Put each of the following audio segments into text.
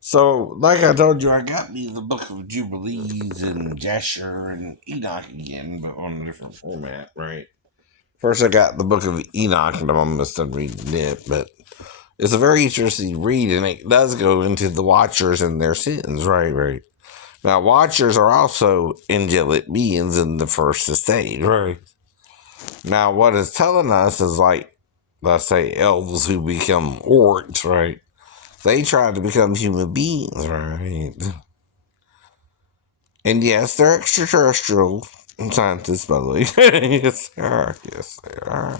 So, like I told you, I got me the Book of Jubilees and Jasher and Enoch again, but on a different format, right? First, I got the Book of Enoch, and I'm almost done reading it, but it's a very interesting read, and it does go into the Watchers and their sins, right? Right. Now, Watchers are also angelic beings in the first estate, right? Now, what it's telling us is like, let's say, elves who become orcs, right? They try to become human beings, right? And yes, they're extraterrestrial scientists, by the way. Yes, they are. Yes, they are.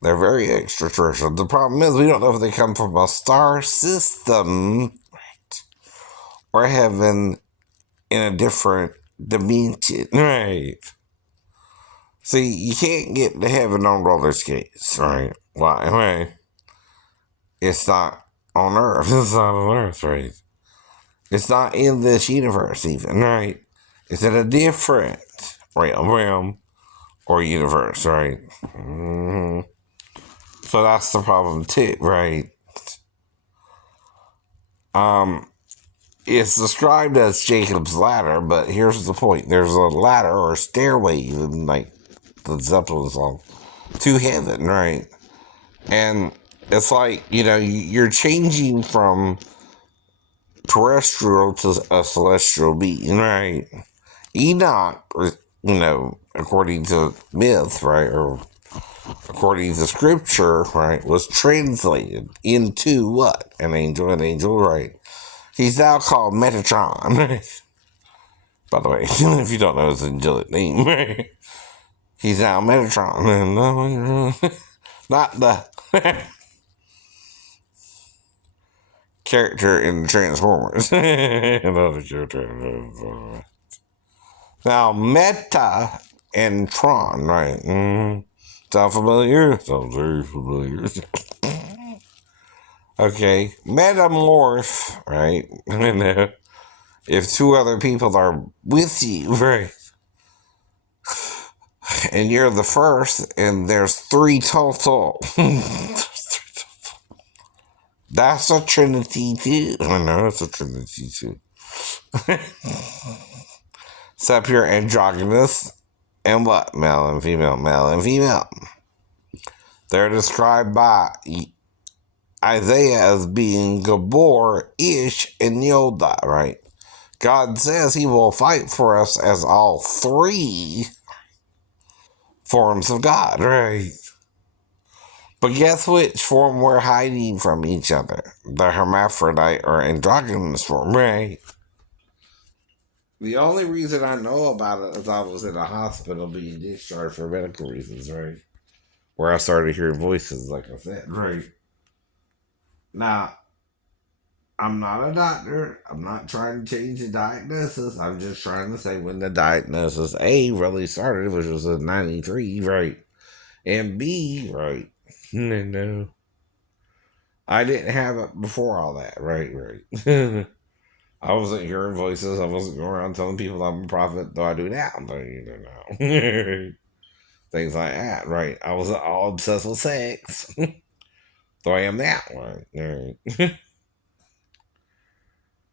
They're very extraterrestrial. The problem is we don't know if they come from a star system or heaven in a different dimension, right? See, you can't get to heaven on roller skates, right? Why? Right? It's not on Earth. It's not on Earth, right? It's not in this universe, even, right? It's in a different realm or universe, right? So that's the problem too, right? Um, it's described as Jacob's ladder, but here's the point: there's a ladder or stairway, even like the Zeppelin song, to heaven, right? And it's like you're changing from terrestrial to a celestial being, right? Enoch, according to myth, right, or according to scripture, right, was translated into what? An angel, right? He's now called Metatron. By the way, if you don't know his angelic name, right? He's now Metatron. Not the character in Transformers. Another character. Now, Meta and Tron, right? Sound familiar? Sounds very familiar. Okay, metamorph, right? If two other people are with you, right? And you're the first, and there's three total. That's a trinity too. I know it's a trinity too. Except you're androgynous and what? Male and female, male and female. They're described by Isaiah as being Gabor, Ish, and Yoda, right? God says he will fight for us as all three forms of God, right? But guess which form we're hiding from each other? The hermaphrodite or androgynous form, right? The only reason I know about it is I was in a hospital being discharged for medical reasons, right? Where I started hearing voices, like I said, right? Now, I'm not a doctor. I'm not trying to change the diagnosis. I'm just trying to say when the diagnosis A really started, which was in '93, right? And B, right? No. I didn't have it before all that, right? Right. I wasn't hearing voices. I wasn't going around telling people I'm a prophet, though I do now. Things like that, right? I was all obsessed with sex, though I am now, right?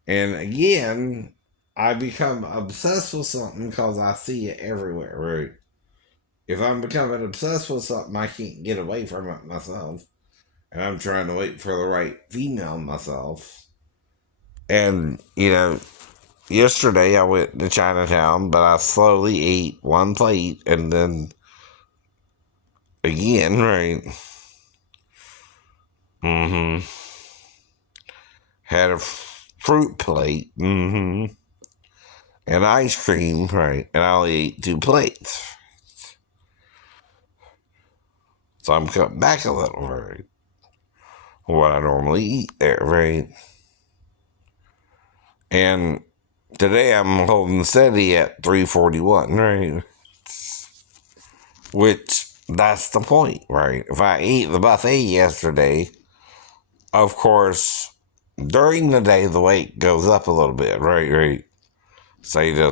And again, I become obsessed with something because I see it everywhere, right? If I'm becoming obsessed with something, I can't get away from it myself. And I'm trying to wait for the right female myself. And, yesterday I went to Chinatown, but I slowly ate one plate and then again, right? Had a fruit plate, and ice cream, right? And I only ate two plates. So I'm cutting back a little, right? What I normally eat there, right? And today I'm holding steady at 341, right? Which that's the point, right? If I ate the buffet yesterday, of course, during the day the weight goes up a little bit, right? Right. Say to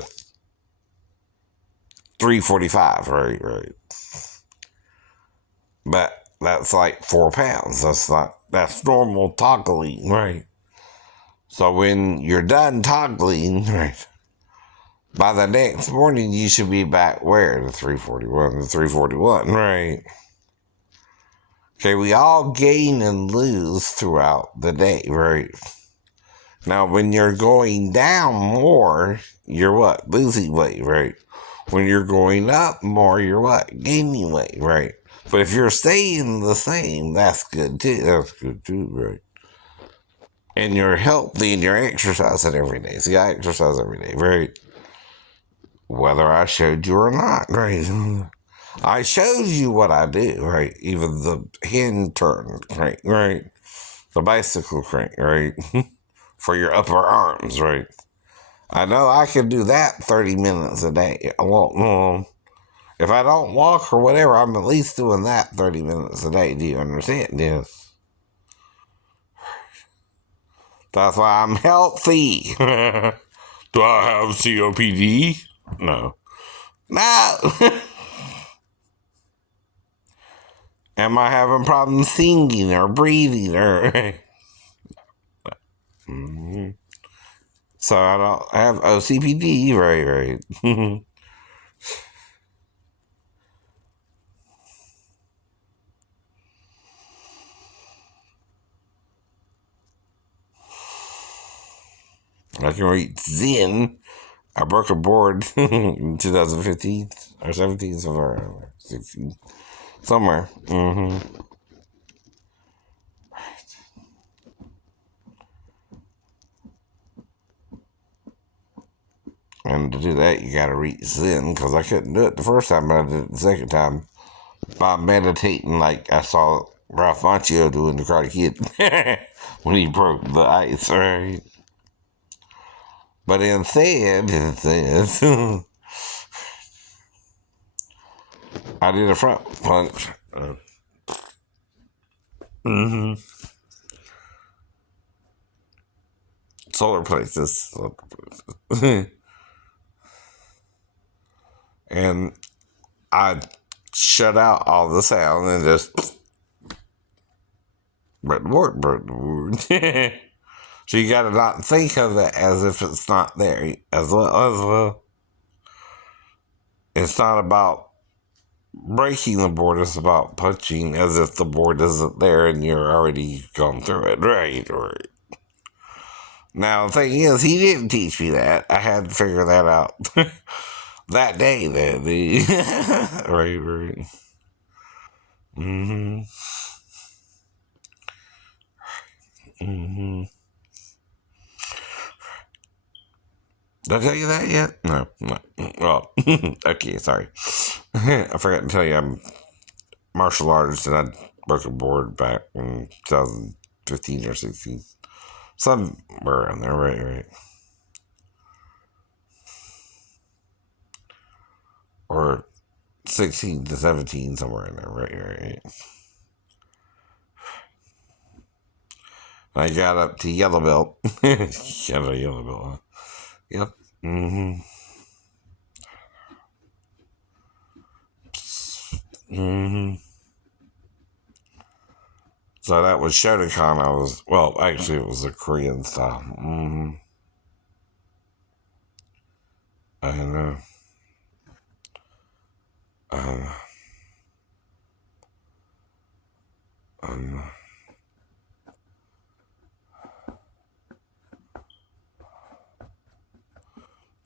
345, right. But that's like 4 pounds. That's normal taco eating, right? So when you're done toggling, right, by the next morning you should be back where? The 341, the 341, right? Okay, we all gain and lose throughout the day, right? Now, when you're going down more, you're what? Losing weight, right? When you're going up more, you're what? Gaining weight, right? But if you're staying the same, that's good too. That's good too, right? And you're healthy and you're exercising every day. See, I exercise every day, right? Whether I showed you or not, right? I showed you what I do, right? Even the hand turn, right? Right? The bicycle crank, right? For your upper arms, right? I know I can do that 30 minutes a day. Well, if I don't walk or whatever, I'm at least doing that 30 minutes a day. Do you understand? Yes. That's why I'm healthy. Do I have COPD? No. No. Am I having problems singing or breathing or... Mm-hmm. So I don't have OCPD, right, right. I can read Zen. I broke a board in 2015 or 17, somewhere, 16, somewhere. Mm-hmm. And to do that, you got to read Zen because I couldn't do it the first time, but I did it the second time by meditating, like I saw Ralph Macchio doing the Karate Kid when he broke the ice, right? But instead, I did a front punch. Mm-hmm. Solar plexus. And I shut out all the sound and just broke the board, broke the board. So you gotta not think of it as if it's not there as well. It's not about breaking the board, it's about punching as if the board isn't there and you're already gone through it. Right, right. Now the thing is, he didn't teach me that. I had to figure that out that day. Right, right. Mm-hmm. Mm-hmm. Did I tell you that yet? No, no. Well, okay, sorry. I forgot to tell you I'm martial artist and I broke a board back in 2015 or 16. Somewhere around there, right, right. Or 16 to 17, somewhere in there, right, right, right. I got up to yellow belt. Got a yellow belt, huh? Yep. Mm-hmm. Mm-hmm. So that was Shotokan. Actually, it was a Korean style. Mm-hmm. I know. I know.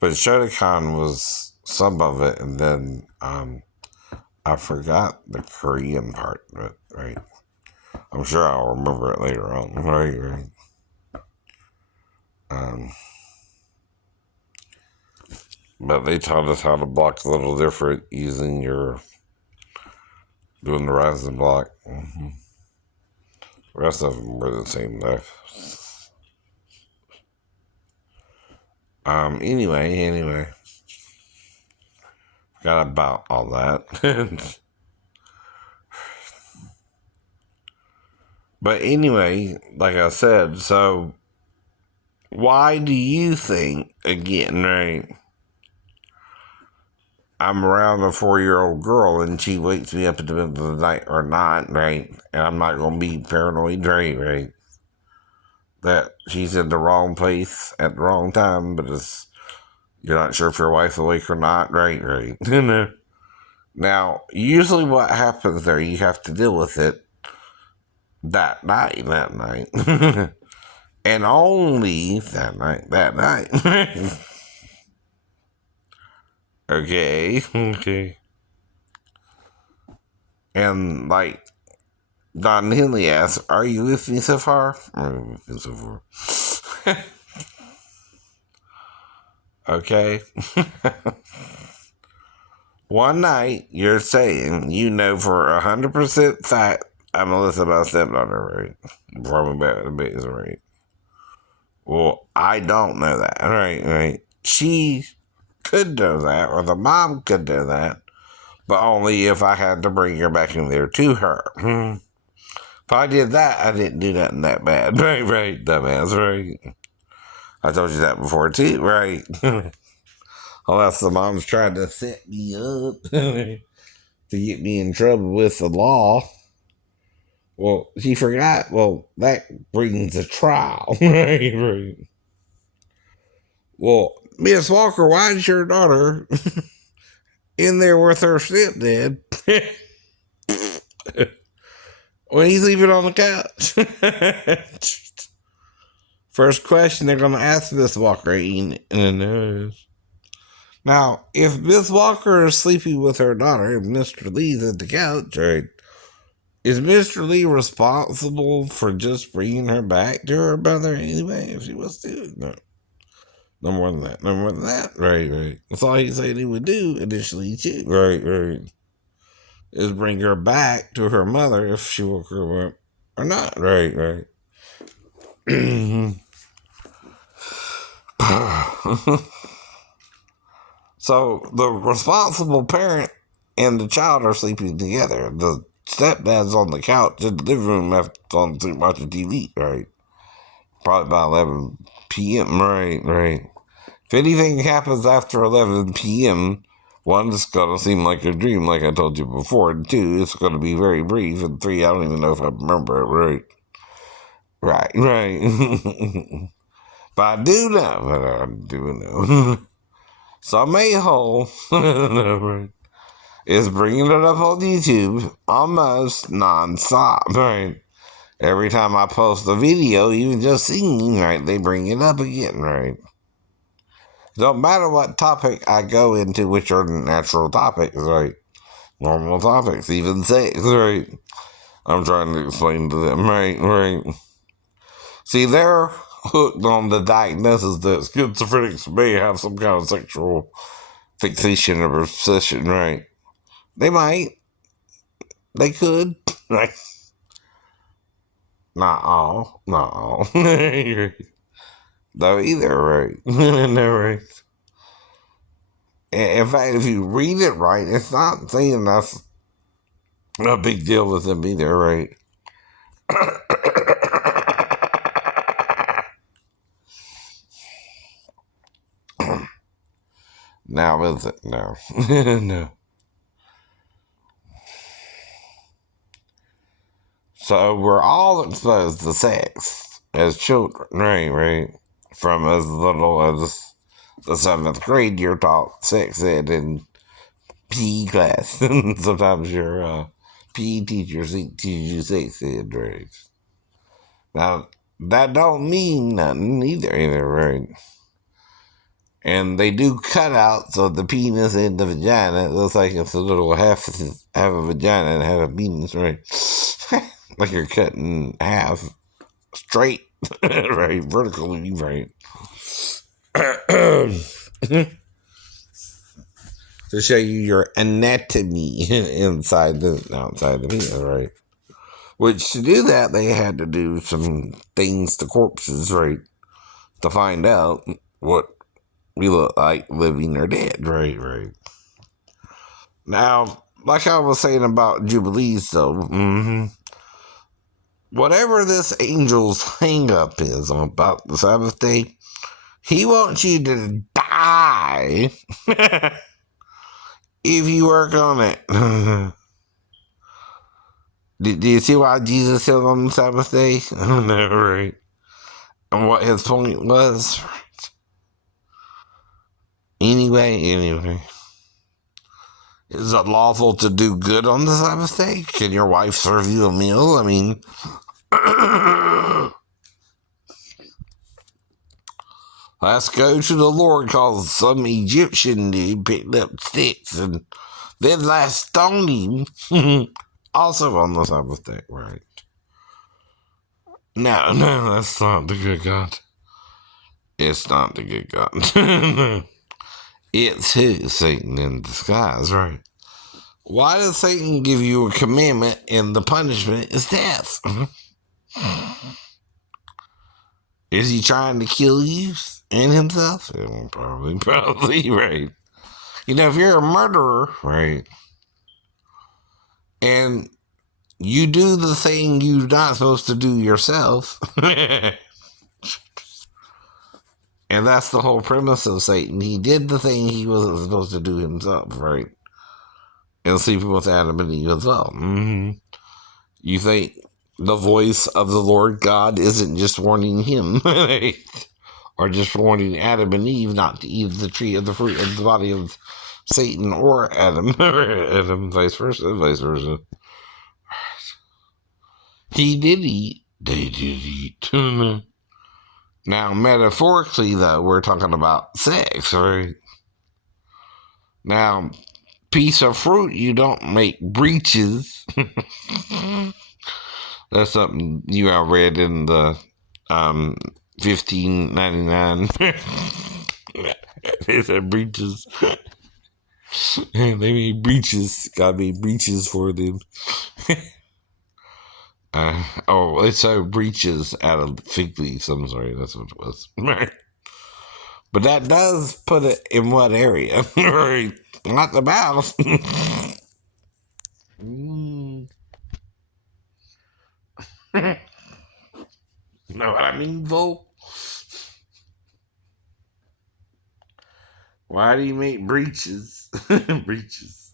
But Shotokan was some of it, and then I forgot the Korean part, but right. I'm sure I'll remember it later on. Right, right. Um, but they taught us how to block a little different using doing the rising block. Mm-hmm. The rest of them were the same though. Anyway, forgot about all that. But anyway, like I said, so why do you think, again, right? I'm around a 4-year-old girl and she wakes me up in the middle of the night or not, right? And I'm not going to be paranoid, right? Right. that she's in the wrong place at the wrong time, but you're not sure if your wife's awake or not. Right, right. Now, usually what happens there, you have to deal with it that night, and only that night. Okay, okay. And like Don Henley asks, "Are you with me so far?" Okay. One night, you're saying you know for 100% fact I'm Melissa, my stepdaughter, right? Probably back the base, right? Well, I don't know that, right? Right? She could know that, or the mom could know that, but only if I had to bring her back in there to her. If I did that, I didn't do nothing that bad. Right, right, dumbass, right? I told you that before, too, right? Unless the mom's trying to set me up to get me in trouble with the law. Well, she forgot. Well, that brings a trial. Right, right. Well, Miss Walker, why is your daughter in there with her stepdad when he's leaving on the couch? First question they're going to ask Miss Walker. Now, if Miss Walker is sleeping with her daughter and Mr. Lee's at the couch, right, is Mr. Lee responsible for just bringing her back to her mother anyway, if she was to? No. No more than that. No more than that. Right, right. That's all he said he would do initially, too. Right, right. Is bring her back to her mother if she woke her up or not. Right, right. So the responsible parent and the child are sleeping together. The stepdad's on the couch in the living room after watching TV, right? Probably by 11 p.m., right, right. If anything happens after 11 p.m., one, it's going to seem like a dream, like I told you before. And two, it's going to be very brief. And three, I don't even know if I remember it right. Right, right. But I do know, Some a-hole is bringing it up on YouTube almost non-stop, right? Every time I post a video, even just singing, right, they bring it up again, right? Don't matter what topic I go into, which are natural topics, right? Normal topics, even sex, right? I'm trying to explain to them, right, right. See, they're hooked on the diagnosis that schizophrenics may have some kind of sexual fixation or obsession, right? They might. They could, right? Not all. Not all. Though either, right? No, right. In fact, if you read it right, it's not saying that's a big deal with them either, right? Now is it? No. No. So we're all exposed to sex as children, right? Right. From as little as the 7th grade, you're taught sex ed in PE class. Sometimes your PE teacher teaches you sex ed, right? Now, that don't mean nothing either, right? And they do cutouts of the penis and the vagina. It looks like it's a little half a vagina and half a penis, right? Like you're cutting half straight, right? Vertically, right? To show you your anatomy outside the penis, right? Which to do that, they had to do some things to corpses, right? To find out what we look like living or dead, right, right. Now, like I was saying about Jubilees, though, whatever this angel's hang up is on about the Sabbath day, he wants you to die if you work on it. Do you see why Jesus said on the Sabbath day? No, right. and what his point was. Anyway. Is it lawful to do good on the Sabbath day? Can your wife serve you a meal? I mean, let's go to the Lord because some Egyptian dude picked up sticks and then last stoned him. Also on the Sabbath day, right? No, that's not the good God. It's not the good God. It's who? Satan in disguise, right? Why does Satan give you a commandment and the punishment is death? Is he trying to kill you and himself? Yeah, probably, right. You know, if you're a murderer, right, and you do the thing you're not supposed to do yourself, and that's the whole premise of Satan. He did the thing he wasn't supposed to do himself, right? And sleeping with Adam and Eve as well. Mm-hmm. You think the voice of the Lord God isn't just warning him, or just warning Adam and Eve not to eat the tree of the fruit of the body of Satan or Adam, Adam, vice versa. He did eat, they did eat. Now, metaphorically, though, we're talking about sex, right? Now, piece of fruit, you don't make breeches. That's something you all read in the 1599. They said breeches. They made breeches. God made breeches for them. They sewed breeches out of fig leaves. I'm sorry, that's what it was. But that does put it in what area? Right? Not the mouth. Know what I mean, Vol? Why do you make breeches? Breeches.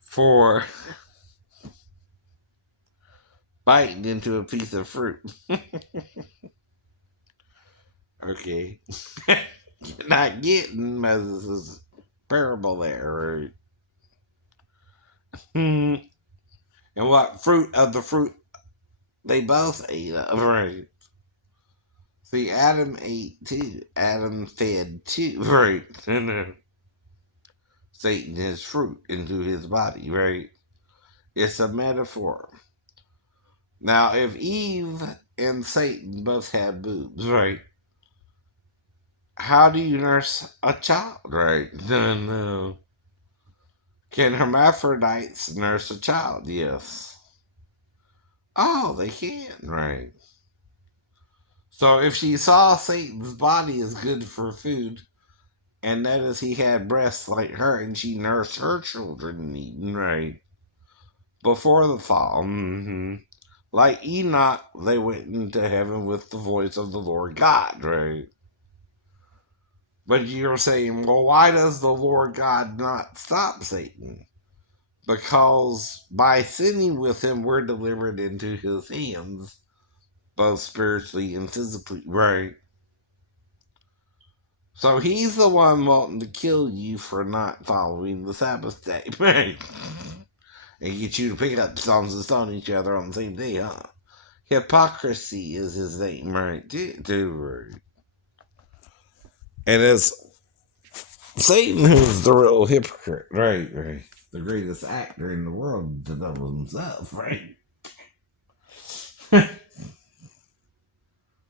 For biting into a piece of fruit. Okay. You're not getting Moses' parable there, right? And what fruit of the fruit they both ate of, right? See, Adam ate too. Adam fed too, right? Satan his fruit into his body, right? It's a metaphor. Now, if Eve and Satan both had boobs, right? How do you nurse a child, right? No. Can hermaphrodites nurse a child? Yes. Oh, they can, right? So if she saw Satan's body is good for food, and noticed he had breasts like her, and she nursed her children eating, right? Before the fall, like Enoch, they went into heaven with the voice of the Lord God, right? But you're saying, well, why does the Lord God not stop Satan? Because by sinning with him, we're delivered into his hands, both spiritually and physically, right? So he's the one wanting to kill you for not following the Sabbath day, right? And get you to pick up stones and stone each other on the same day, huh? Hypocrisy is his name, right? Right? And it's Satan who's the real hypocrite, right? The greatest actor in the world, the devil himself, right?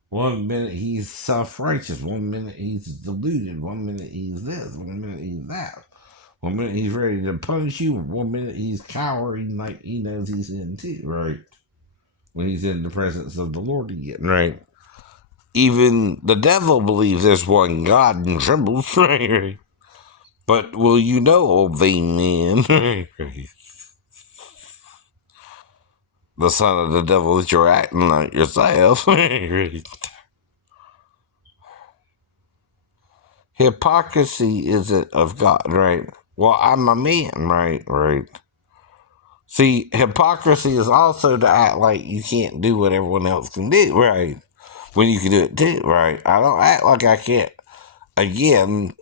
One minute he's self-righteous, one minute he's deluded, one minute he's this, one minute he's that. One minute he's ready to punish you, one minute he's cowering like he knows he's in too, right? When he's in the presence of the Lord again, right? Even the devil believes there's one God and trembles, right? But will you know, O vain man, the son of the devil, that you're acting like yourself? Hypocrisy isn't of God, right? Well, I'm a man, right? See, hypocrisy is also to act like you can't do what everyone else can do, right? When you can do it too, right? I don't act like I can't, again,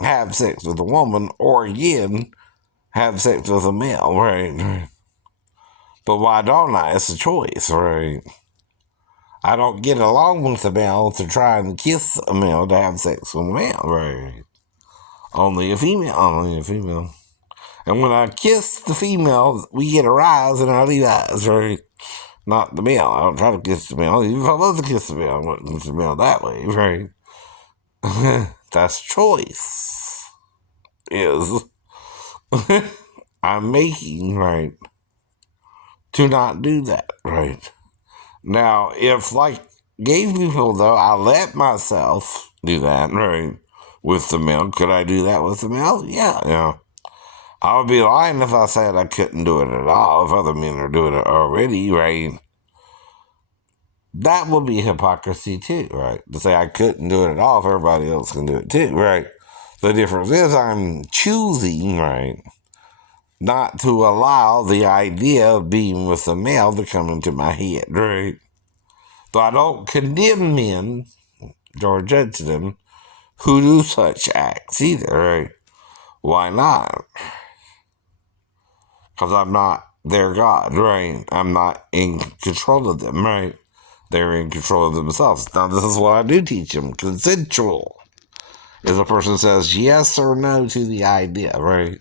have sex with a woman or, again, have sex with a male, right? But why don't I? It's a choice, right? I don't get along with a male to try and kiss a male to have sex with a male, right? Only a female, only a female. And when I kiss the female, we get a rise in our Levi's, right? Not the male. I don't try to kiss the male. Even if I love to kiss the male, I wouldn't kiss the male that way, right? That's choice. Is I'm making, right, to not do that, right? Now, if, like, gay people, though, I let myself do that, right, with the male, could I do that with the male? Yeah. I would be lying if I said I couldn't do it at all, if other men are doing it already, right? That would be hypocrisy, too, right? To say I couldn't do it at all if everybody else can do it, too, right? The difference is I'm choosing, right, not to allow the idea of being with a male to come into my head, right? So I don't condemn men or judge them who do such acts either, right? Why not? Because I'm not their God, right? I'm not in control of them, right? They're in control of themselves. Now, this is what I do teach them. Consensual. If a person says yes or no to the idea, right?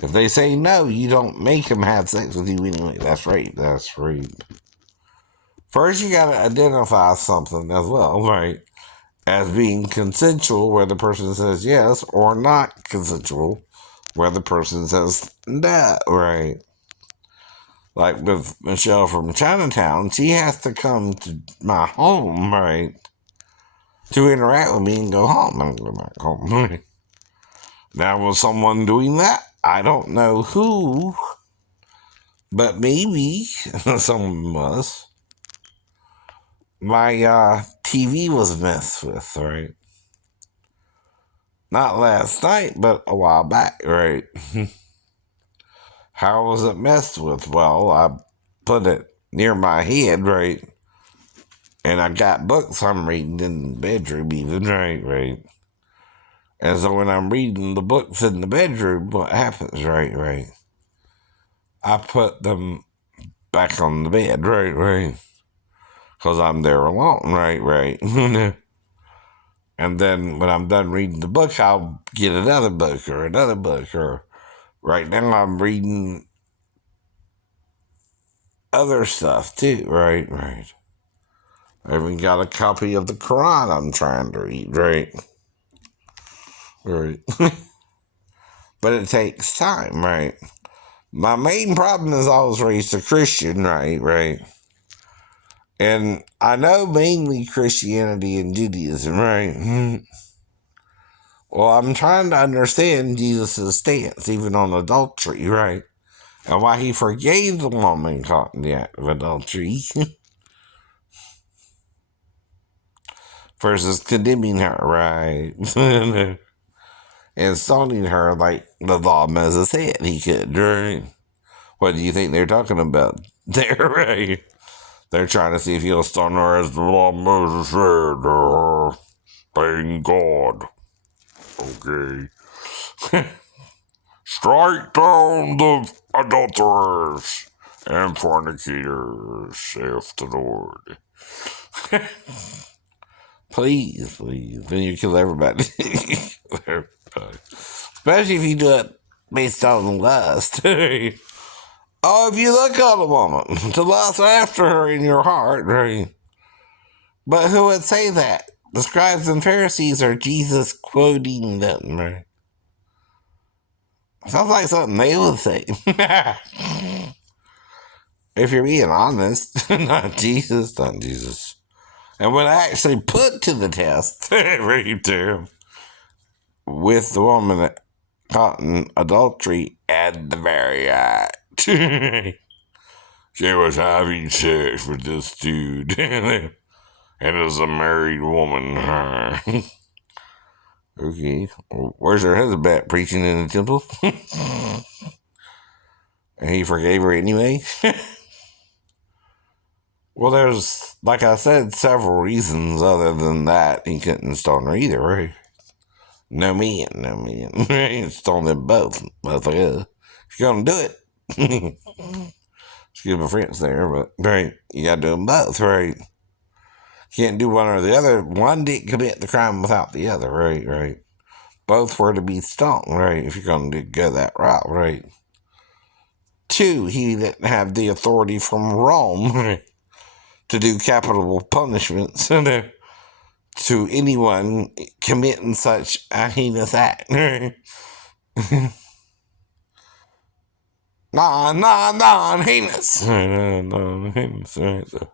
If they say no, you don't make them have sex with you anyway. That's rape. That's rape. First, you got to identify something as well, right? As being consensual, where the person says yes, or not consensual, where the person says no, right? Like with Michelle from Chinatown, she has to come to my home, right, to interact with me and go home. I'm going back home, right? Now, was someone doing that? I don't know who, but maybe someone was. My TV was messed with, right? Not last night, but a while back, right? How was it messed with? Well, I put it near my head, right? And I got books I'm reading in the bedroom, even, right? And so when I'm reading the books in the bedroom, what happens, right? I put them back on the bed, right? Because I'm there alone, right? And then when I'm done reading the book, I'll get another book or another book. Or right now I'm reading other stuff too, right? I even got a copy of the Quran I'm trying to read, right? But it takes time, right? My main problem is I was raised a Christian, right? And I know mainly Christianity and Judaism, right? Well, I'm trying to understand Jesus' stance, even on adultery, right? And why he forgave the woman caught in the act of adultery versus condemning her, right? And stoning her like the law of Moses said he could, right? What do you think they're talking about there, right? They're trying to see if he'll stone her as the law of Moses said, thank God. Okay. Strike down the adulterers and fornicators, saith the Lord. Please. Then you kill everybody. Especially if you do it based on lust. Oh, if you look at a woman to lust after her in your heart, right? But who would say that? The scribes and Pharisees are Jesus quoting them, right? Sounds like something they would say. If you're being honest, not Jesus. And when I actually put to the test, right there, with the woman that caught in adultery at the very act, she was having sex with this dude, and as a married woman. Okay, where's her husband at, preaching in the temple? And he forgave her anyway. Well, there's, like I said, several reasons other than that he couldn't stone her either, right? No man, no man. He stoned them both. I was like, if you're gonna do it, excuse my French there, but right, you gotta do them both, right? Can't do one or the other. One didn't commit the crime without the other, right? Right. Both were to be stoned, right? If you're gonna go that route, right? Two, he didn't have the authority from Rome right, to do capital punishments to anyone committing such a heinous act. Non-heinous. Non-heinous, right? So,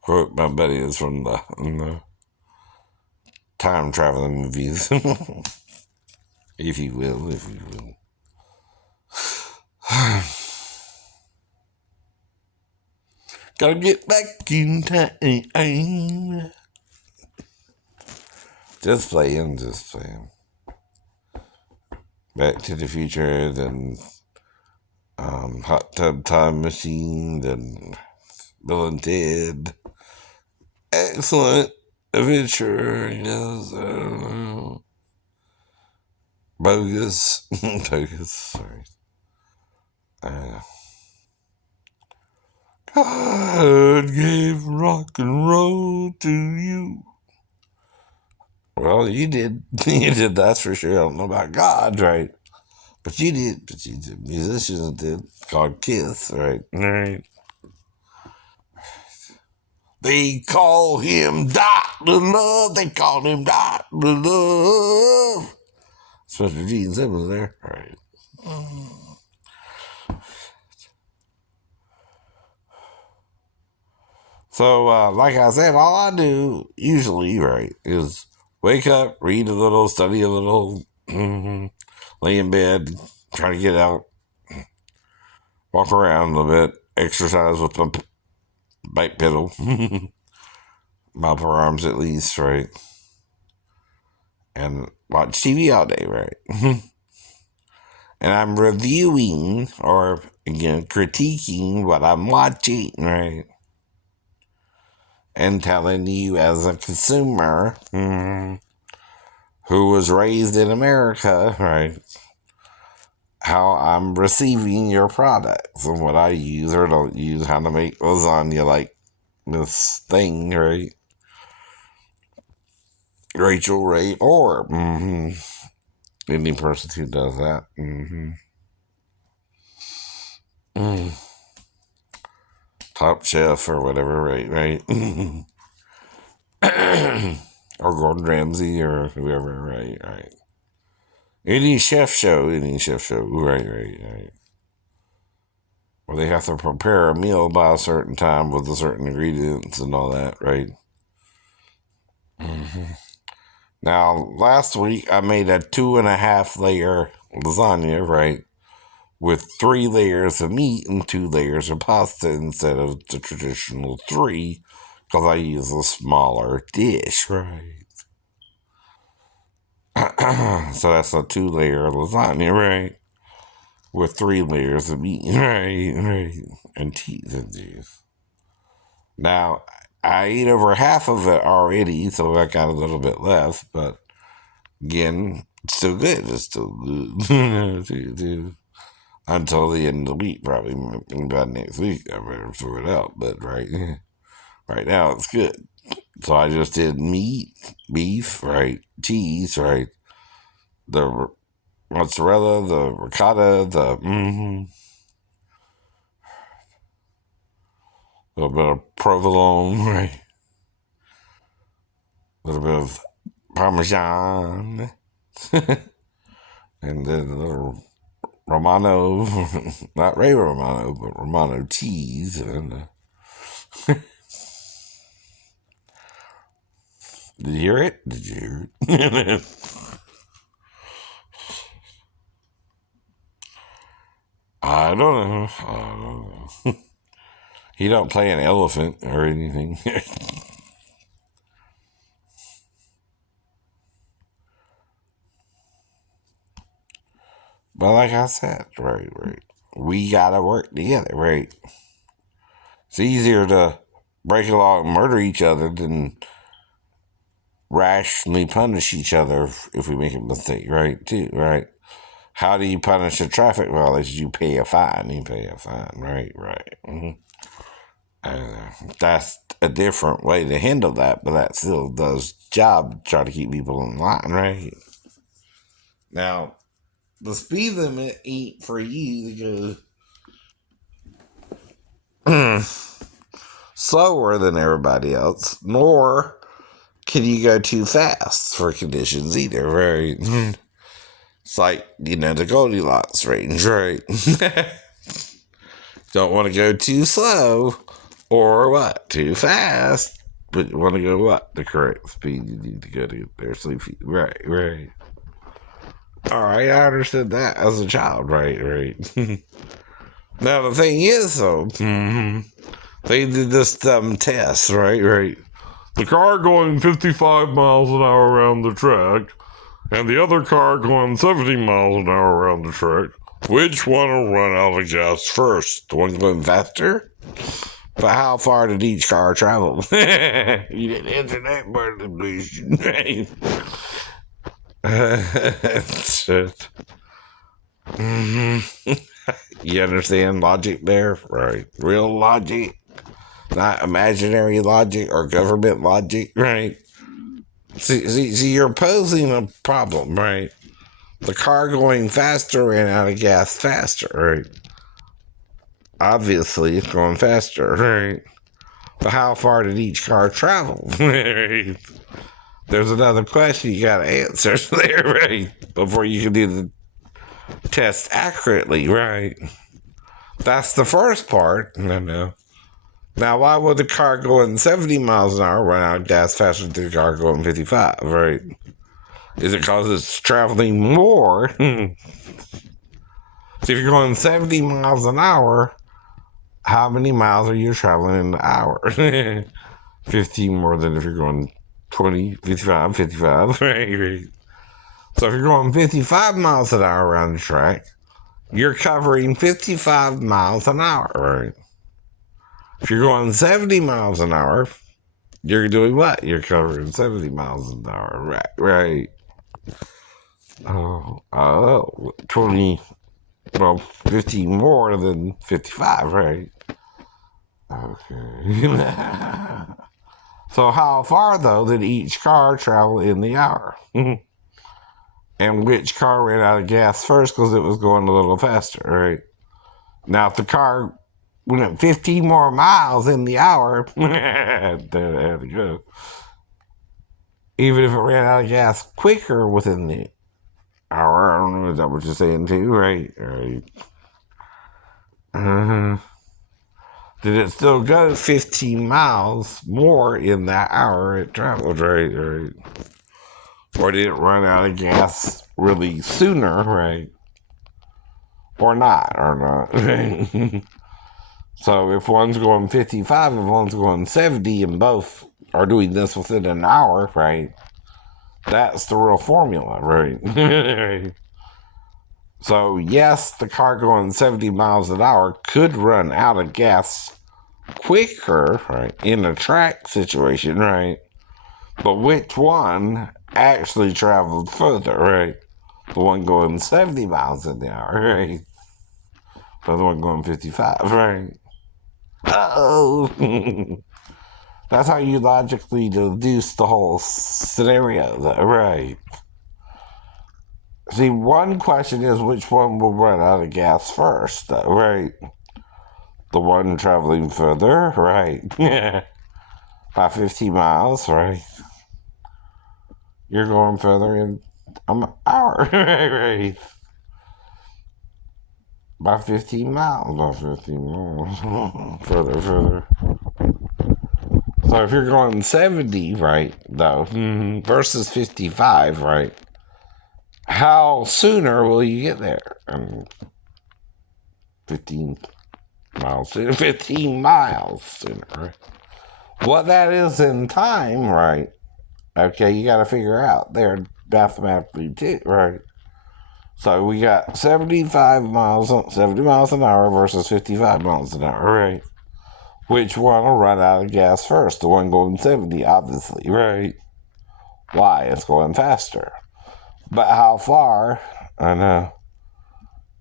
quote my buddy is from the time traveling movies, if you will, if you will. Gotta get back in time. Just playing. Back to the Future, then Hot Tub Time Machine, then Bill and Ted. Excellent adventure, yes, I don't know. Bogus. Bogus, sorry. God gave rock and roll to you. Well, you did. You did, that's for sure. I don't know about God, right? But you did. Musicians did. Called Kiss, right? Right. They call him Dr. Love. They call him Dr. Love. Especially Gene Simmons there. Right. So, like I said, all I do usually, right, is wake up, read a little, study a little, lay in bed, try to get out, walk around a little bit, exercise with my bike pedal, my forearms at least, right, and watch TV all day, right. And I'm reviewing or, again, critiquing what I'm watching, right, and telling you as a consumer who was raised in America, right, how I'm receiving your products and what I use or don't use, how to make lasagna like this thing, right? Rachel Ray or any person who does that. Top Chef or whatever, right? Or Gordon Ramsay or whoever, right. Any chef show, right. Where they have to prepare a meal by a certain time with a certain ingredients and all that, right? Now, last week I made a 2.5 layer lasagna, right? With 3 layers of meat and 2 layers of pasta instead of the traditional 3, because I use a smaller dish, right? So that's a 2-layer lasagna, right? With 3 layers of meat, right? And cheese and juice. Now, I ate over half of it already, so I got a little bit left, but again, it's still good. It's still good. Until the end of the week, probably by next week, I better throw it out. But right now, it's good. So I just did meat, beef, right, cheese, right, the mozzarella, the ricotta, the little bit of provolone, right, a little bit of parmesan, and then a little Romano, not Ray Romano, but Romano cheese. And did you hear it? Did you hear it? I don't know. He don't play an elephant or anything. But like I said, right, we gotta work together, right? It's easier to break a law and murder each other than rationally punish each other if we make a mistake, right? Too, right? How do you punish a traffic violation? You pay a fine. Right, that's a different way to handle that, but that still does job to try to keep people in line, right? Now, the speed limit ain't for you to go slower than everybody else, nor can you go too fast for conditions either, right? It's like, the Goldilocks range, right? Don't want to go too slow or what? Too fast. But you want to go what? The correct speed you need to go to get there. So right. All right, I understood that as a child, right. Now the thing is, though, they did this test, right. The car going 55 miles an hour around the track, and the other car going 70 miles an hour around the track. Which one will run out of gas first? The one going faster? But how far did each car travel? You didn't answer that part of the question, right? Shit. You understand logic there? Right. Real logic. Not imaginary logic or government logic, right? See, you're posing a problem, right? The car going faster ran out of gas faster, right? Obviously, it's going faster, right? But how far did each car travel? Right? There's another question you gotta answer there, right? Before you can do the test accurately, right? That's the first part. No. Now, why would the car going 70 miles an hour run out of gas faster than the car going 55, right? Is it because it's traveling more? So if you're going 70 miles an hour, how many miles are you traveling in the hour? 15 more than if you're going 20, 55, right? So if you're going 55 miles an hour around the track, you're covering 55 miles an hour, right? If you're going 70 miles an hour, you're doing what? You're covering 70 miles an hour, right? Oh, 20, 15 more than 55, right? Okay. So how far, though, did each car travel in the hour? And which car ran out of gas first because it was going a little faster, right? Now, if the car went 15 more miles in the hour, there it had to go. Even if it ran out of gas quicker within the hour, I don't know, is that what you're saying too, right? Did it still go 15 miles more in that hour it traveled, right? Or did it run out of gas really sooner, right? Or not. So if one's going 55 and one's going 70 and both are doing this within an hour, right? That's the real formula, right? So yes, the car going 70 miles an hour could run out of gas quicker, right, in a track situation, right? But which one actually traveled further, right? The one going 70 miles an hour, right? The other one going 55, right? Oh, that's how you logically deduce the whole scenario, though, right? See, one question is which one will run out of gas first, though, right? The one traveling further, right? By 50 miles, right? You're going further in an hour, right? By 15 miles, further. So if you're going 70, right, though, versus 55, right, how sooner will you get there? 15 miles sooner, right? What that is in time, right? Okay, you got to figure out there mathematically too, right? So we got 70 miles an hour versus 55 miles an hour, right? Which one will run out of gas first? The one going 70, obviously, right? Why? It's going faster. But how far? I know.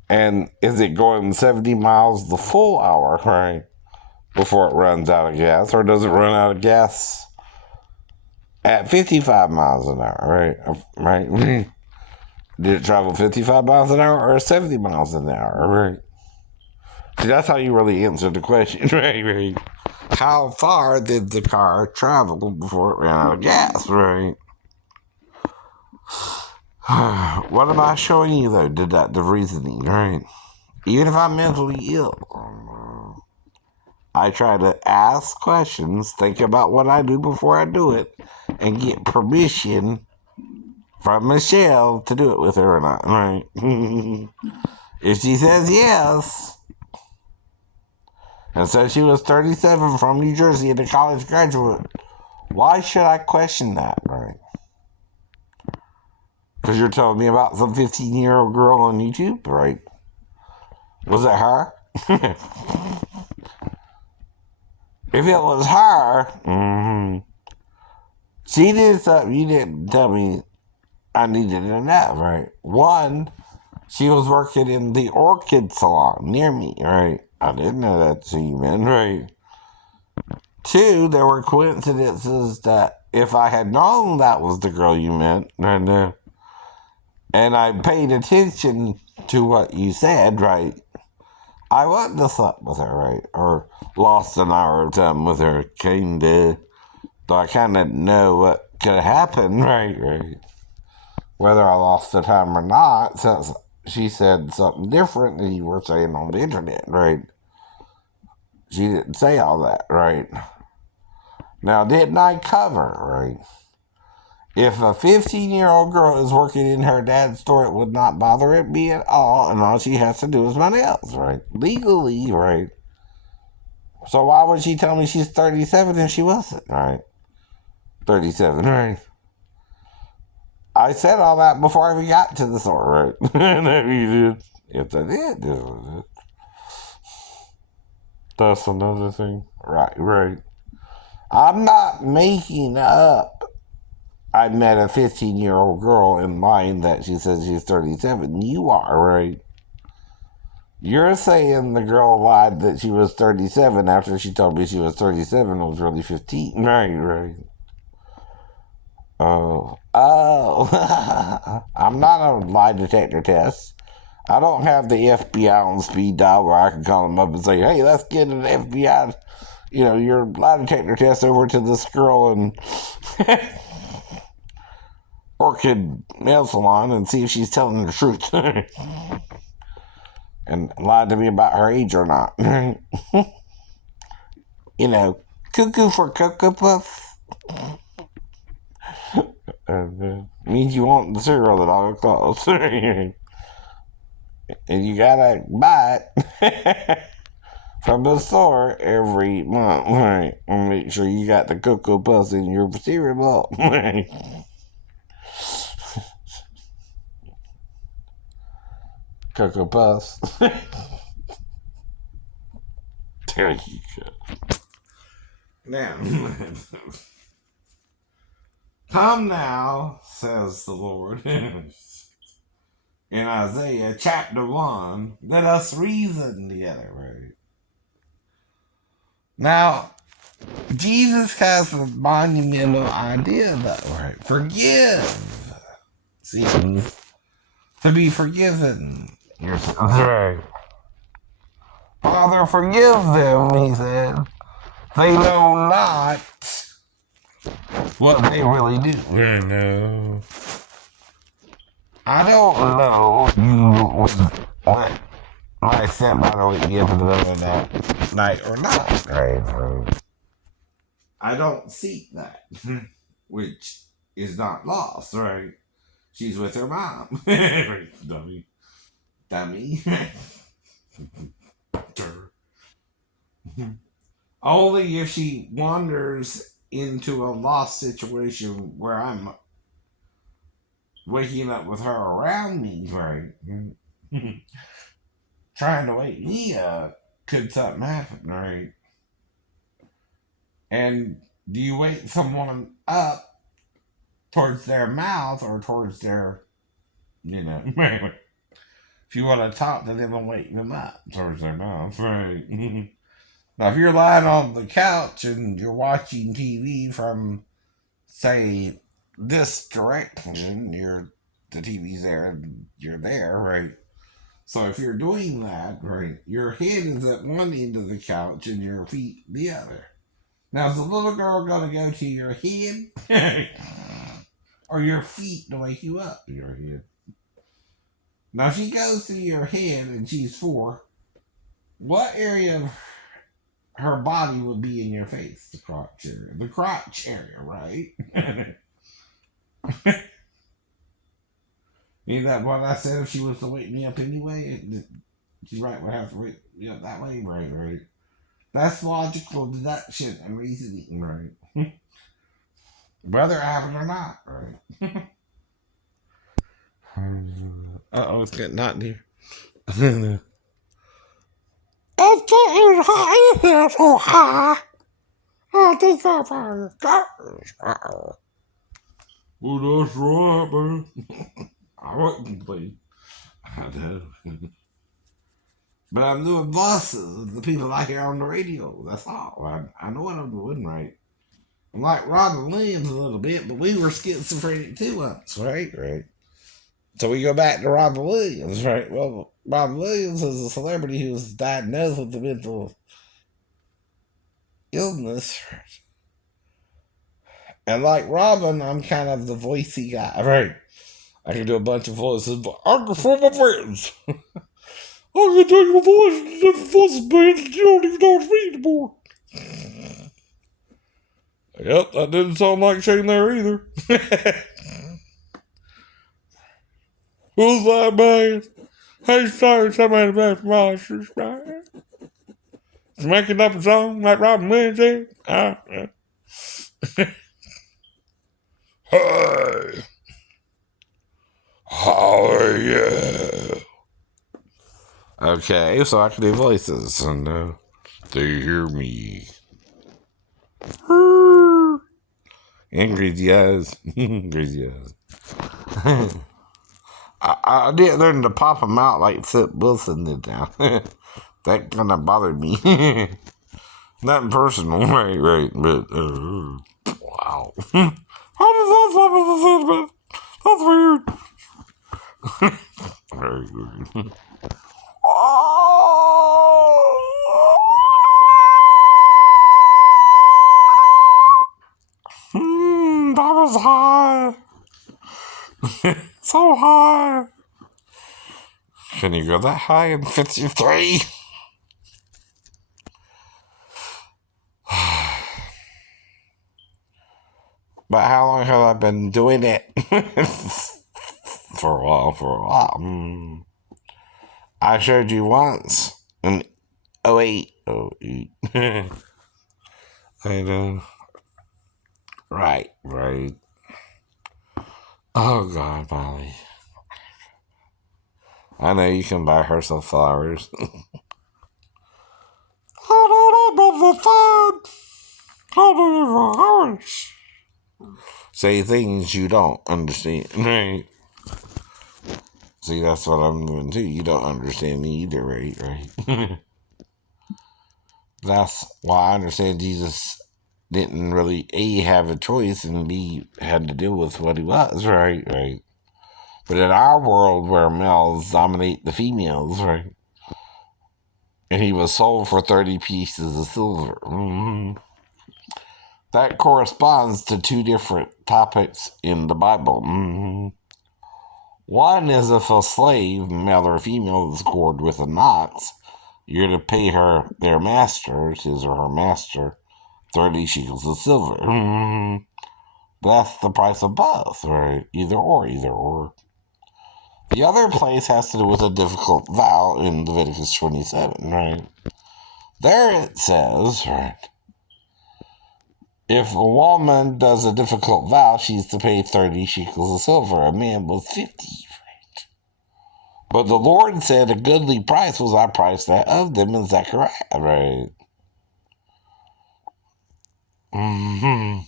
And is it going 70 miles the full hour, right? Before it runs out of gas? Or does it run out of gas at 55 miles an hour, right? Right? Did it travel 55 miles an hour or 70 miles an hour, right? See, that's how you really answer the question, right? How far did the car travel before it ran out of gas, right? What am I showing you, though? Deductive reasoning, right? Even if I'm mentally ill, I try to ask questions, think about what I do before I do it, and get permission from Michelle to do it with her or not, right? If she says yes, and says she was 37 from New Jersey and a college graduate, why should I question that, right? Because you're telling me about some 15-year-old girl on YouTube, right? Was it her? If it was her, she did something you didn't tell me I needed to know, right? One, she was working in the orchid salon near me, right? I didn't know that she meant, right? Two, there were coincidences that if I had known that was the girl you meant, and I paid attention to what you said, right, I wouldn't have slept with her, right? Or lost an hour of time with her, kinda. So I kinda know what could happen, right? Whether I lost the time or not, since she said something different than you were saying on the internet, right? She didn't say all that, right? Now, didn't I cover, right? If a 15-year-old girl is working in her dad's store, it would not bother me at all, and all she has to do is money else, right? Legally, right? So why would she tell me she's 37 if she wasn't, right? 37, right? I said all that before I even got to the store, right? No, you did. Yes, I did. That's another thing. Right. I'm not making up. I met a 15-year-old girl in line that she says she's 37. You are, right? You're saying the girl lied that she was 37 after she told me she was 37 and was really 15. Right. Oh. I'm not on a lie detector test. I don't have the FBI on speed dial where I can call them up and say, hey, let's get an FBI, your lie detector test over to this girl in Orchid Nail Salon and see if she's telling the truth. And lied to me about her age or not. Cuckoo for Cocoa Puff. Means you want the cereal at all costs. And you gotta buy it from the store every month, right? And make sure you got the Cocoa Puffs in your cereal bowl, right? Cocoa Puffs. There you go. Now, come now, says the Lord. In Isaiah chapter 1, let us reason together, right? Now, Jesus has a monumental idea, though, right? Forgive. See, to be forgiven yourself. Right. Father, forgive them, he said. They know not what they really do. I know. I don't know what I sent by the way in the middle of that night or not. Right. I don't seek that, which is not lost, right? She's with her mom. Dummy. Only if she wanders into a lost situation where I'm waking up with her around me, right? Trying to wake me up, could something happen, right? And do you wake someone up towards their mouth or towards their, if you want to talk to them and wake them up towards their mouth, right? Now, if you're lying on the couch and you're watching TV from, say, this direction, the TV's there and you're there, right? So if you're doing that, right, your head is at one end of the couch and your feet the other. Now, is the little girl going to go to your head or your feet to wake you up to your head? Now, if she goes to your head and she's 4, what area of her body would be in your face? The crotch area. The crotch area, right? Ain't that what I said? If she was to wake me up anyway, she's right, would have to wake me up that way, right? That's logical deduction and reasoning, right? Whether it happened or not, right? Uh-oh, it's getting hot in here. It's getting hot in here, so hot. I think that's how it goes. Uh-oh. Well, that's right, man. I wouldn't play. I know. But I'm doing voices of the people I hear on the radio. That's all. I know what I'm doing, right? I'm like Robin Williams a little bit, but we were schizophrenic too once, right? Right. So we go back to Robin Williams, right? Well, Robin Williams is a celebrity who was diagnosed with a mental illness. And like Robin, I'm kind of the voicey guy, right? I can do a bunch of voices, but I can for my friends. I can take your voice, different voices, man, you don't even know it's me anymore. Yep, that didn't sound like Shane there either. Who's that man? Hey, sorry, somebody left my sister, right? He's making up a song like Robin Williams did. Hey, oh yeah. Okay, so I can do voices, and they hear me. And greasy eyes. Greasy eyes. I didn't learn to pop them out like Sip Wilson did now. That kind of bothered me. Nothing personal, right, but, wow. How does that happen? That's weird. Very weird. That was high. So high. Can you go that high in 53? But how long have I been doing it? For a while. I showed you once in 08. I know. Right. Oh, God, Molly. I know you can buy her some flowers. Say things you don't understand, right? See, that's what I'm doing too. You don't understand me either, right? That's why I understand Jesus didn't really A, have a choice, and B, had to deal with what he was, right? But in our world where males dominate the females, right? And he was sold for 30 pieces of silver. That corresponds to 2 different topics in the Bible. One is if a slave, male or female, is scored with an ox, you're to pay their master, his or her master, 30 shekels of silver. That's the price of both, right? Either or. The other place has to do with a difficult vow in Leviticus 27, right? There it says, right? If a woman does a difficult vow, she's to pay 30 shekels of silver. A man was 50. But the Lord said a goodly price was I priced that of them in Zechariah, right? Mm-hmm.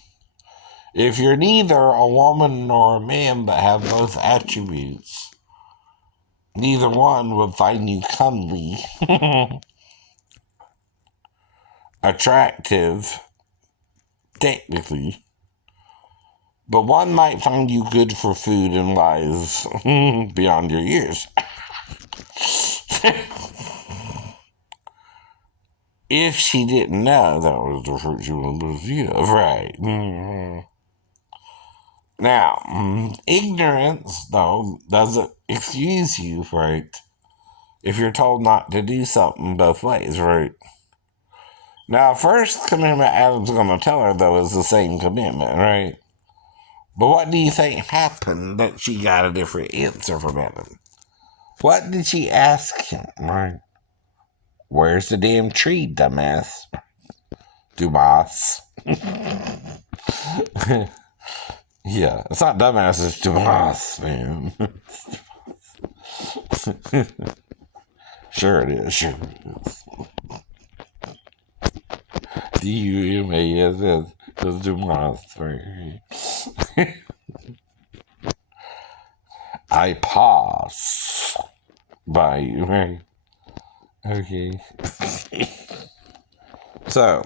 If you're neither a woman nor a man but have both attributes, neither one would find you comely, attractive, technically, but one might find you good for food and wise beyond your years. If she didn't know that was the fruit she was right. Mm-hmm. Now, ignorance, though, doesn't excuse you, right? If you're told not to do something both ways, right? Now, first commandment Adam's going to tell her, though, is the same commitment, right? But what do you think happened that she got a different answer from Adam? What did she ask him, right? Where's the damn tree, dumbass? Dumas. Yeah, it's not dumbass, it's Dumas, man. Sure it is, sure it is. Dumas, it's Dumas, right? I pass by you, right? Okay. So,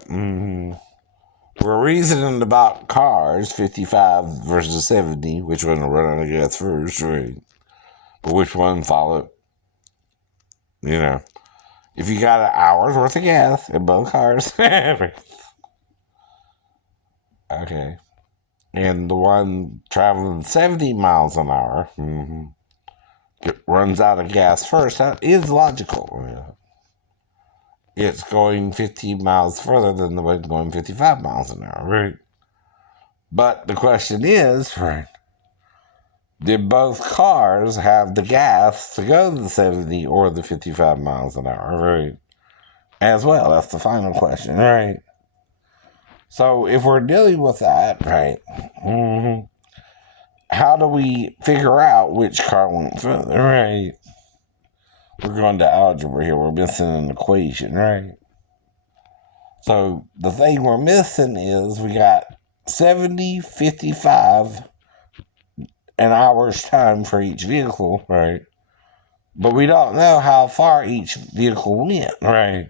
we're reasoning about cars, 55 versus 70, which one will run out of gas first, right? But which one followed? You know, if you got an hour's worth of gas in both cars, okay. And the one traveling 70 miles an hour runs out of gas first. That is logical. Yeah. It's going 15 miles further than the one going 55 miles an hour, right? But the question is, right, did both cars have the gas to go the 70 or the 55 miles an hour, right? As well, that's the final question, right? So if we're dealing with that, right, how do we figure out which car went further, right? We're going to algebra here. We're missing an equation, right? So the thing we're missing is we got 70, 55 an hour's time for each vehicle, right? But we don't know how far each vehicle went, right?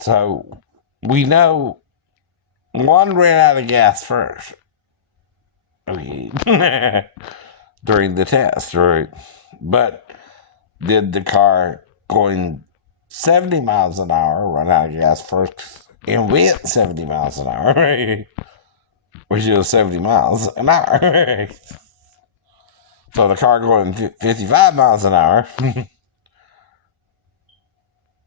So we know one ran out of gas first. Okay. During the test, right? But did the car going 70 miles an hour run out of gas first and went 70 miles an hour, right? Which is 70 miles an hour, right? So the car going 55 miles an hour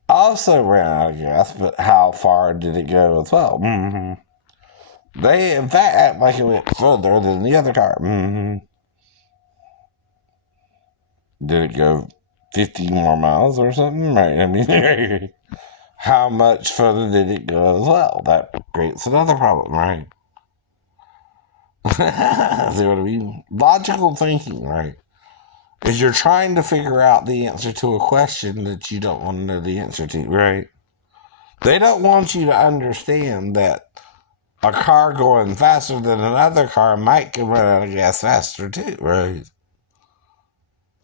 also ran out of gas, but how far did it go as well? They, in fact, act like it went further than the other car. Did it go 50 more miles or something? Right, I mean, how much further did it go as well? That creates another problem, right? See what I mean? Logical thinking, right? Is you're trying to figure out the answer to a question that you don't want to know the answer to, right? They don't want you to understand that a car going faster than another car might run out of gas faster too, right?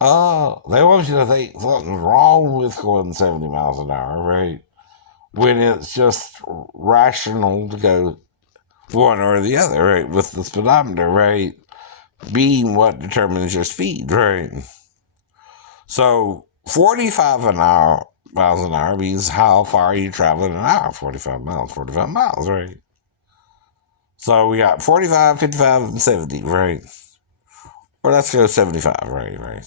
Oh, they want you to think something's wrong with going 70 miles an hour, right? When it's just rational to go one or the other, right? With the speedometer, right? Being what determines your speed, right? So 45 miles an hour means how far are you traveling an hour? 45 miles, right? So we got 45, 55, and 70, right? Or let's go 75, right?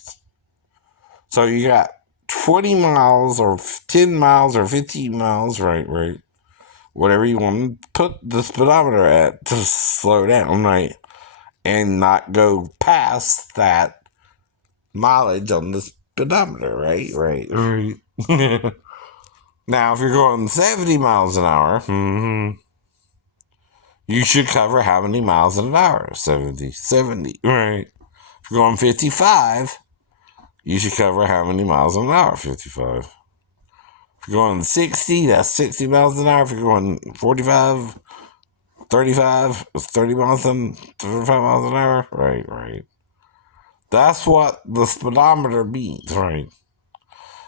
So you got 20 miles or 10 miles or 15 miles, right? Whatever you want to put the speedometer at to slow down, right? And not go past that mileage on the speedometer, right? Now, if you're going 70 miles an hour, you should cover how many miles an hour? 70, right? If you're going 55, you should cover how many miles an hour? 55. If you're going 60, that's 60 miles an hour. If you're going 45, 35, it's 30 miles an 35 miles an hour. Right. That's what the speedometer means, right?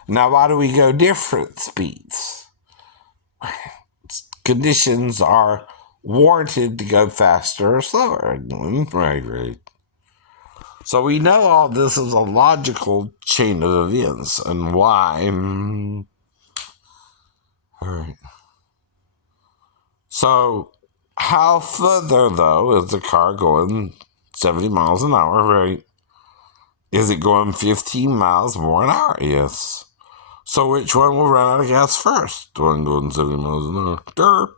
Now, why do we go different speeds? Conditions are warranted to go faster or slower. Right. So we know all this is a logical chain of events and why. All right. So, how further, though, is the car going 70 miles an hour, right? Is it going 15 miles more an hour? Yes. So which one will run out of gas first? The one going 70 miles an hour.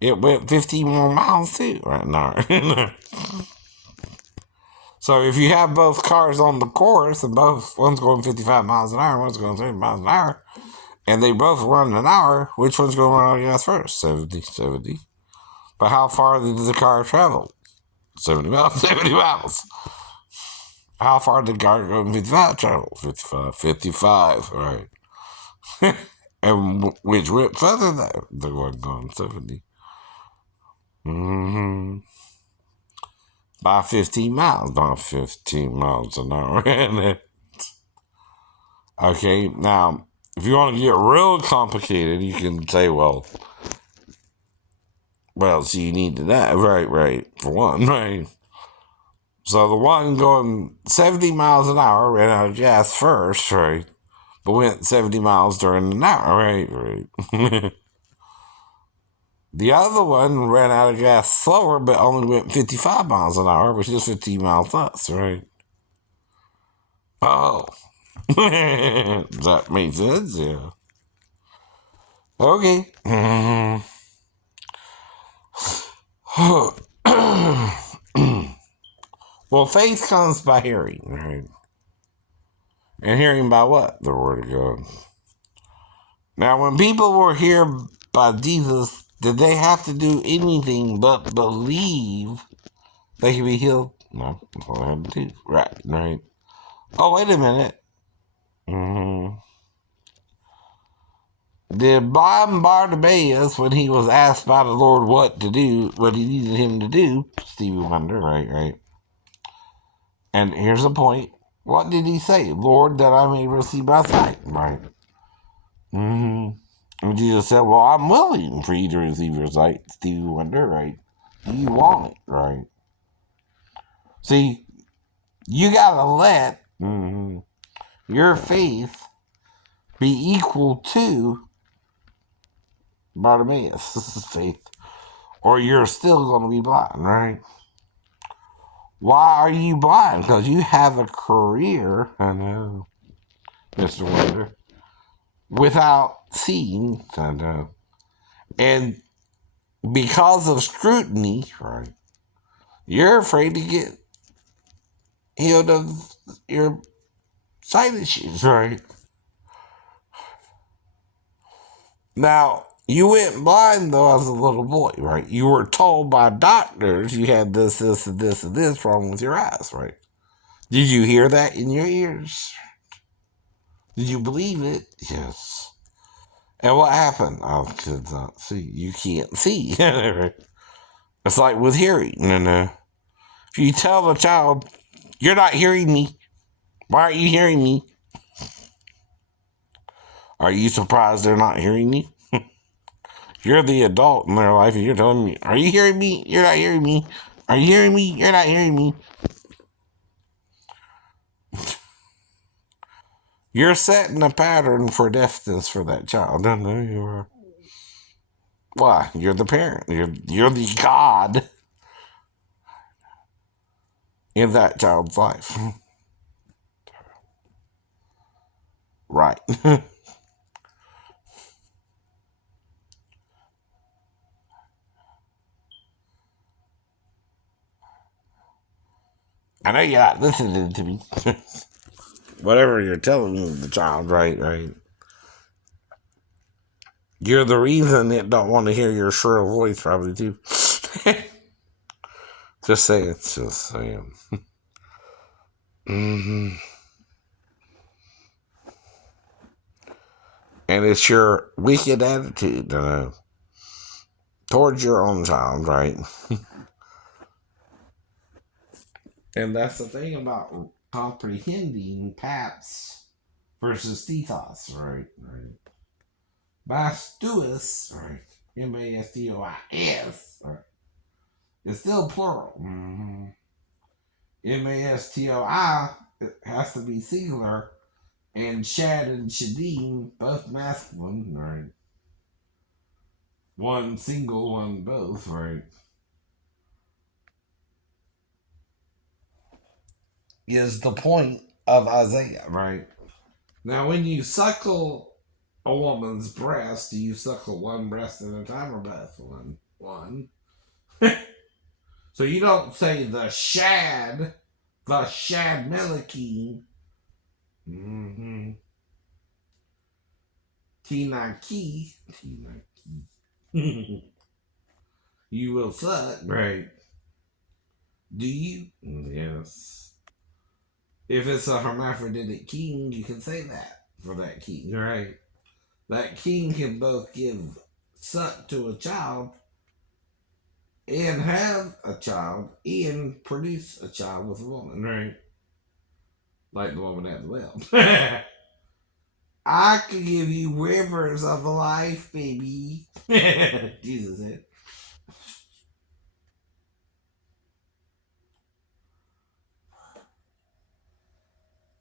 It went 15 more miles too right now. So if you have both cars on the course and both one's going 55 miles an hour, one's going 30 miles an hour, and they both run an hour, which one's going to run out of gas first? 70. But how far did the car travel? 70 miles. 70 miles. How far did the car go in 55 travel? 55, right. And which went further than the one going 70. By 15 miles, not 15 miles an hour. Okay, now, if you want to get real complicated, you can say, well, so you need to know, right, for one, right? So the one going 70 miles an hour ran out of gas first, right? But went 70 miles during an hour, right. The other one ran out of gas slower, but only went 55 miles an hour, which is 15 miles less, right? Oh. That makes sense, yeah. Okay. Well, faith comes by hearing, right? And hearing by what? The Word of God. Now, when people were here by Jesus, did they have to do anything but believe they could be healed? No, that's all they had to do. Right. Oh, wait a minute. Did blind Bartimaeus, when he was asked by the Lord what to do, what he needed him to do, Stevie Wonder, right? And here's the point. What did he say? Lord, that I may receive my sight, right? And Jesus said, well, I'm willing for you to receive your sight, Stevie Wonder, right? Do you want it, right? See, you gotta let your faith be equal to Bartimaeus' faith, or you're still going to be blind, right? Why are you blind? Because you have a career, I know, Mr. Wonder, without seeing, I know. And because of scrutiny, right, you're afraid to get healed of your sight issues, right? Now, you went blind, though, as a little boy, right? You were told by doctors you had this, and this wrong with your eyes, right? Did you hear that in your ears? Did you believe it? Yes. And what happened? Oh, kids not see. You can't see. It's like with hearing. And if you tell the child, you're not hearing me, why aren't you hearing me? Are you surprised they're not hearing me? You're the adult in their life and you're telling me, are you hearing me? You're not hearing me. Are you hearing me? You're not hearing me. You're setting a pattern for deafness for that child. I know you are. Why? You're the parent. You're the God in that child's life. Right. I know you're not listening to me. Whatever you're telling me, the child, right. You're the reason it don't want to hear your shrill voice, probably, too. Just saying. Just saying. hmm And it's your wicked attitude towards your own child, right? And that's the thing about comprehending paps versus tethos, right? Right. Mastois, right? Mastois, right? It's still plural. Mastoi, it has to be singular, and Shad and Shadim, both masculine, right? One single, one both, right? Is the point of Isaiah, right? Now, when you suckle a woman's breast, do you suckle one breast at a time or both? One. So you don't say the shad Melikim, mm-hmm. Tinaki, you will suck, right? Do you? Yes. If it's a hermaphroditic king, you can say that for that king, right? That king can both give suck to a child and have a child and produce a child with a woman, right? Like the woman at the well. I could give you rivers of life, baby. Jesus said.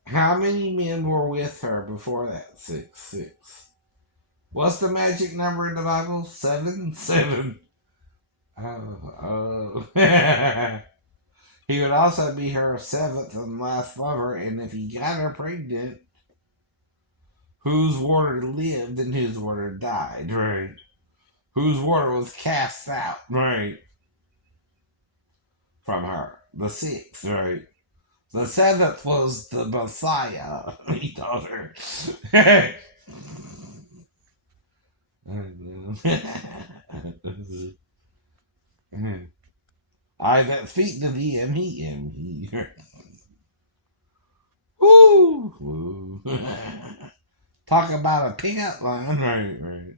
How many men were with her before that? 6. What's the magic number in the Bible? 7? 7. Oh. He would also be her 7th and last lover, and if he got her pregnant, whose water lived and whose water died, right? Whose water was cast out, right? From her. The 6th, right? The 7th was the Messiah, he told her. I that speak to thee am he. Woo! Woo. Talk about a pickup line. Right.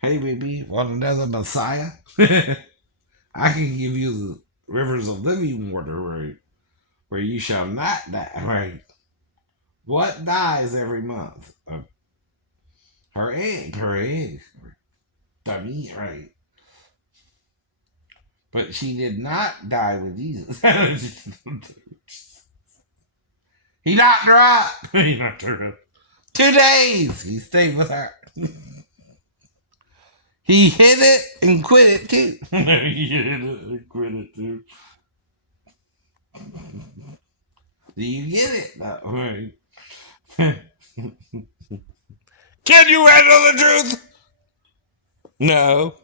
Hey, baby, want another Messiah? I can give you the rivers of living water, right? Where you shall not die, right? What dies every month? Her egg. Dummy, right? But she did not die with Jesus. He knocked her up. He knocked her up. 2 days he stayed with her. He hit it and quit it too. He hit it and quit it too. Do you get it? Right. Can you handle the truth? No.